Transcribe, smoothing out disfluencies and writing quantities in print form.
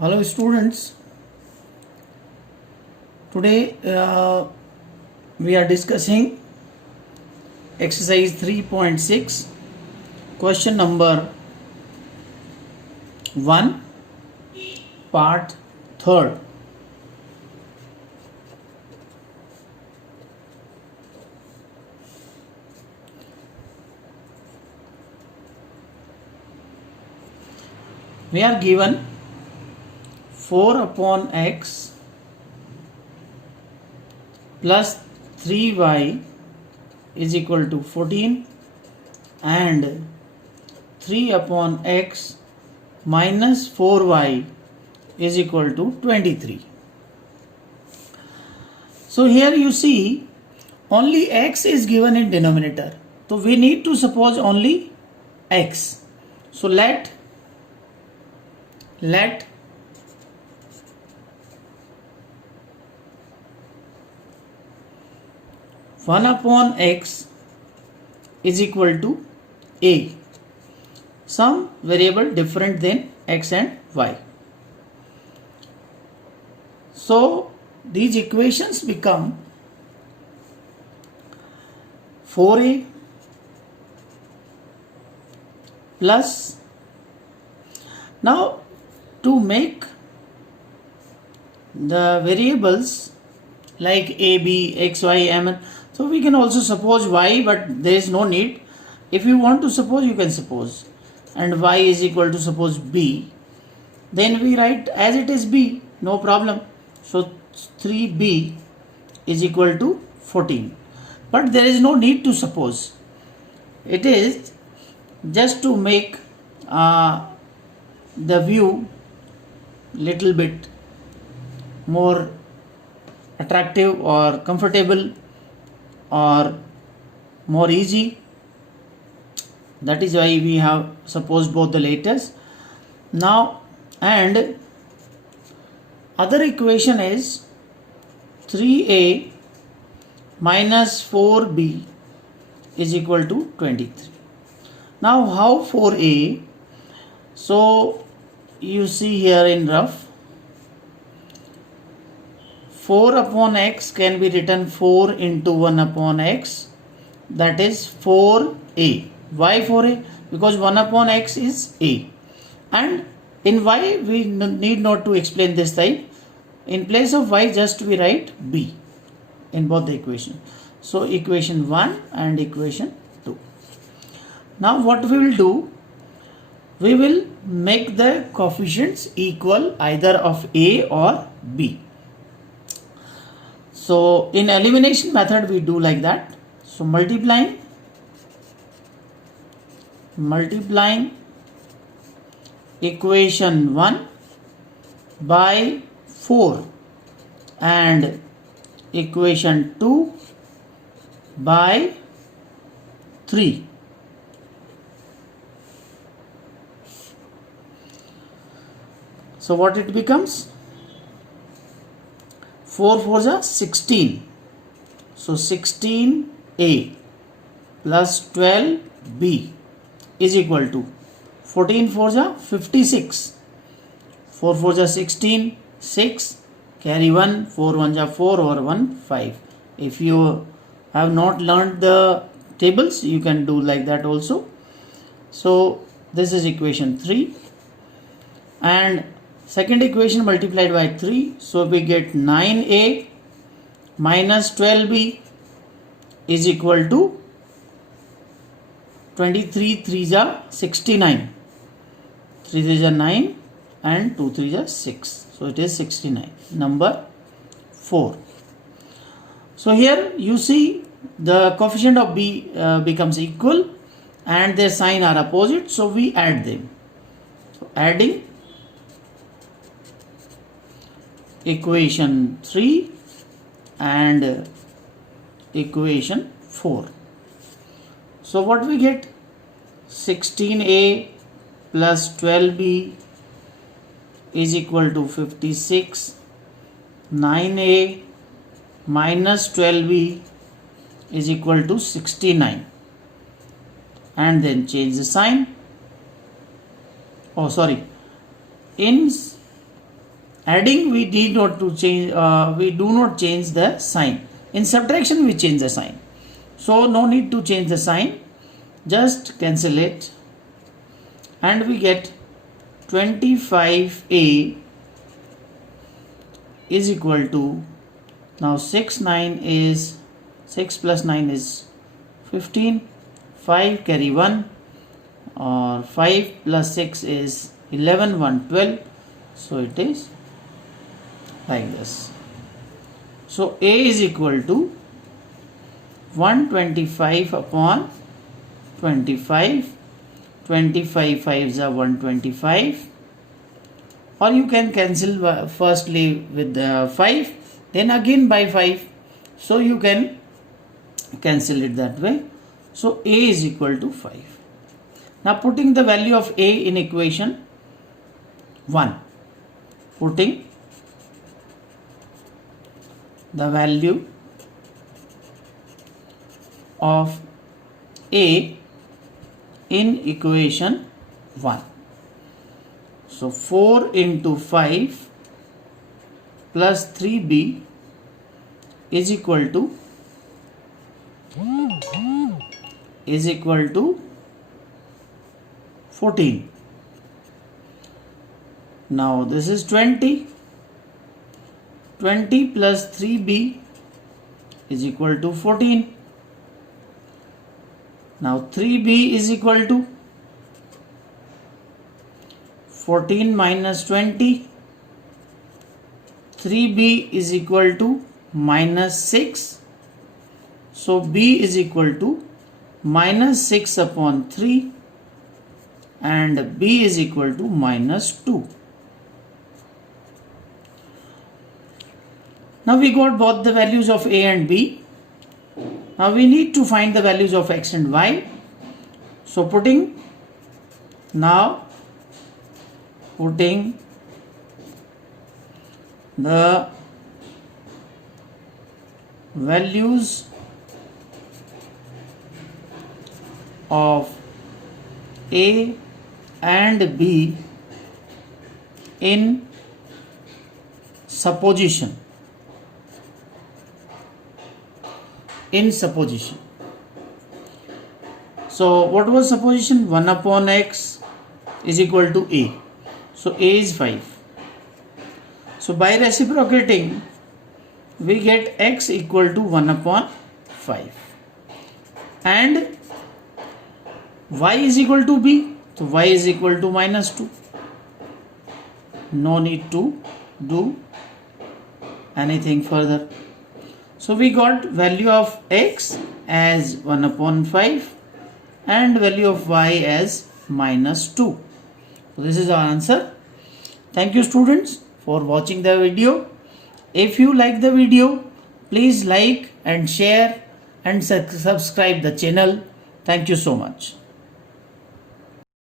Hello students, today we are discussing exercise 3.6 question number 1 part 3rd. We are given 4 upon x plus 3y is equal to 14 and 3 upon x minus 4y is equal to 23. So here you see only x is given in denominator. So we need to suppose only x. So let 1 upon x is equal to a, some variable different than x and y. So these equations become 4a plus, now to make the variables like a, b, x, y, m, so we can also suppose y, but there is no need. If you want to suppose, you can suppose, and y is equal to suppose b, then we write as it is b, no problem. So 3b is equal to 14, but there is no need to suppose. It is just to make the view little bit more attractive or comfortable or more easy. That is why we have supposed both the latest. Now, and other equation is 3a minus 4b is equal to 23. Now how 4a? So you see here in rough, 4 upon x can be written 4 into 1 upon x, that is 4a. Why 4a? Because 1 upon x is a, and in y we need not to explain this type. In place of y just we write b in both the equation. So equation 1 and equation 2. Now what we will do, we will make the coefficients equal either of a or b. So in elimination method we do like that. So multiplying equation 1 by 4 and equation 2 by 3. So what it becomes? 4 4s are 16. So 16a plus 12b is equal to 14 4s are 56. 4 4s are 16, 6, carry 1, 4 1s are 4 or 1 5. If you have not learned the tables, you can do like that also. So this is equation 3 and second equation multiplied by 3, so we get 9a minus 12b is equal to 23 3s are 69, 3 3s are 9 and 2 3s are 6, so it is 69, number 4. So here you see the coefficient of b becomes equal and their sign are opposite, so we add them. So adding equation 3 and equation 4. So what we get? 16a plus 12b is equal to 56. 9a minus 12b is equal to 69. And then change the sign. In Adding we need not to change, we do not change the sign. In subtraction we change the sign. So no need to change the sign, just cancel it and we get 25a is equal to, now 6 plus 9 is 15, 5 carry 1, or 5 plus 6 is 11, 1 12, so it is like this. So a is equal to 125 upon 25, 25 5s are 125, or you can cancel firstly with the 5, then again by 5, so you can cancel it that way. So a is equal to 5. Now putting the value of a in equation 1, putting the value of a in equation 1. So 4 into 5 plus 3b is equal to 14. Now this is 20. 20 plus 3b is equal to 14. Now 3b is equal to 14 minus 20. 3b is equal to minus 6. So b is equal to minus 6 upon 3 and b is equal to minus 2. Now we got both the values of a and b. Now we need to find the values of x and y. So putting the values of a and b in supposition. So what was supposition? 1 upon x is equal to a. So a is 5. So by reciprocating we get x equal to 1 upon 5 and y is equal to b. So y is equal to minus 2. No need to do anything further. So we got value of x as 1 upon 5 and value of y as minus 2. So this is our answer. Thank you students for watching the video. If you like the video, please like and share and subscribe the channel. Thank you so much.